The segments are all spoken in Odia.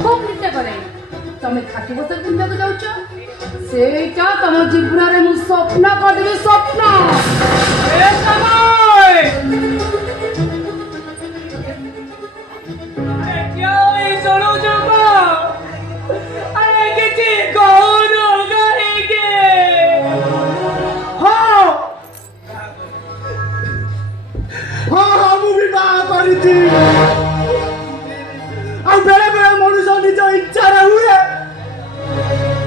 খুব নিতে পারে তুমি খাটি বসে কিনବାକୁ যাচ্ছ ସେଇଟା ତମ ଜୀବନରେ ମୁଁ ସ୍ୱପ୍ନ କରିଦେବି ସ୍ୱପ୍ନ ଏ ସମୟ क्यों सुनो चुप अरे किसी कौन करेंगे हाँ हाँ ମୁଁ ବିବାହ କରିଛି ଆଉ ବେଳେ ବେଳେ ମଣିଷ ନିଜ ଇଚ୍ଛାରେ ହୁଏ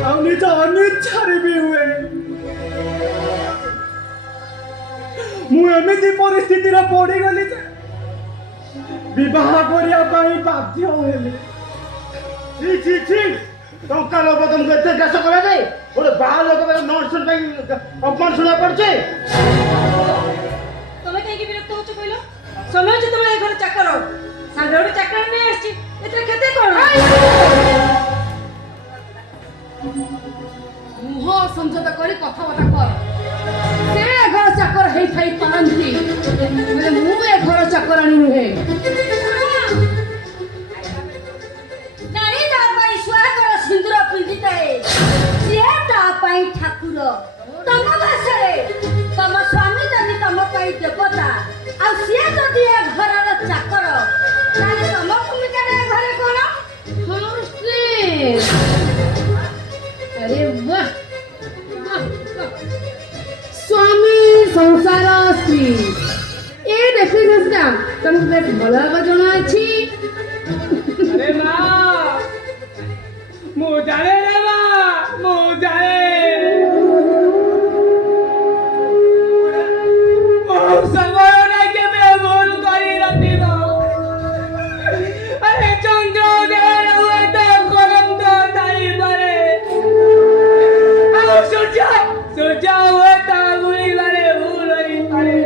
ଆଉ ନିଜ ଅନିଚ୍ଛାରେ ବି ହୁଏ ମୁଁ ଏମିତି ପରିସ୍ଥିତିରେ ପଡ଼ିଗଲି ଯେ ବିବାହ କରିବା ପାଇଁ ବାଧ୍ୟ ହେଲି ଟଙ୍କା ଲୋକ ତମକୁ ଏତେ ଚାଷ କରାଯାଏ ଗୋଟେ ବାହା ଲୋକ ନର୍ସ ପାଇଁ ଅପମାନ ଶୁଣା ପଡୁଛି ତମେ କାହିଁକି ବିରକ୍ତ ହଉଛ କହିଲ ସମୟ ଯେ ତମେ ଏ ଘର ଚାକର ସାଙ୍ଗରେ ଗୋଟେ ଚାକର ନେଇ ଆସିଛି ଏଥିରେ କେତେ କଣ ମୁହଁ ସଂଯୋଗ କରି କଥାବାର୍ତ୍ତା କର ସେ ଏ ଘର ଚାକର ହେଇଥାଇ ପାରନ୍ତି ହେଲେ ମୁଁ ଏ ଘର ଚାକରାଣୀ ନୁହେଁ ନାରୀ ତା ପାଇଁ ସ୍ୱର୍ଗର ସିନ୍ଦୁର ପିନ୍ଧିଥାଏ ସିଏ ତା ପାଇଁ ଠାକୁର ତମ ଭାଷାରେ ତମ ସ୍ୱାମୀ ଯଦି ତମ ପାଇଁ ଦେବତା ଆଉ ସିଏ ଯଦି ଏ ଘରର ଚାକର ତାହେଲେ ତମ ଭୂମିକାଟା ଏ ଘରେ କଣ अरे वाह स्वामी संसार स्त्री ए देखो ना तुमको बेस भला जना अछि अरे माँ मु जाने रे माँ मु जाने समय नहीं के मैं भूल करी रखी ना अरे चंद्र देर हुए तो करम तो नहीं पड़े सूर्य सूर्य हुए तो गुली वाले भूल नहीं पड़े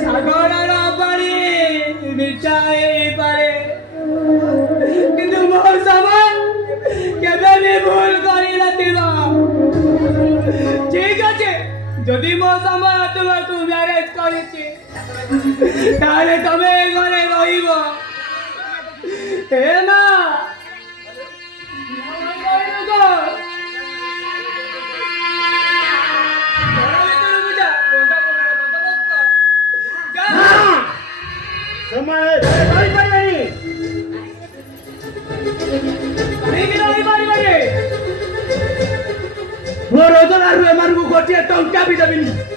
सागर ना पड़ी मिठाई पड़े किंतु मोर समय केबे भी भूल करी नथिबा ठीक আছে যদি মো সময় তোমাকে ম্যারেজ করেছি তাহলে তুমি এই ঘরে রহিব হে মা ମୋ ରୋଜଗାର ଏମାନଙ୍କୁ ଗୋଟିଏ ଟଙ୍କା ବି ଦେବିନି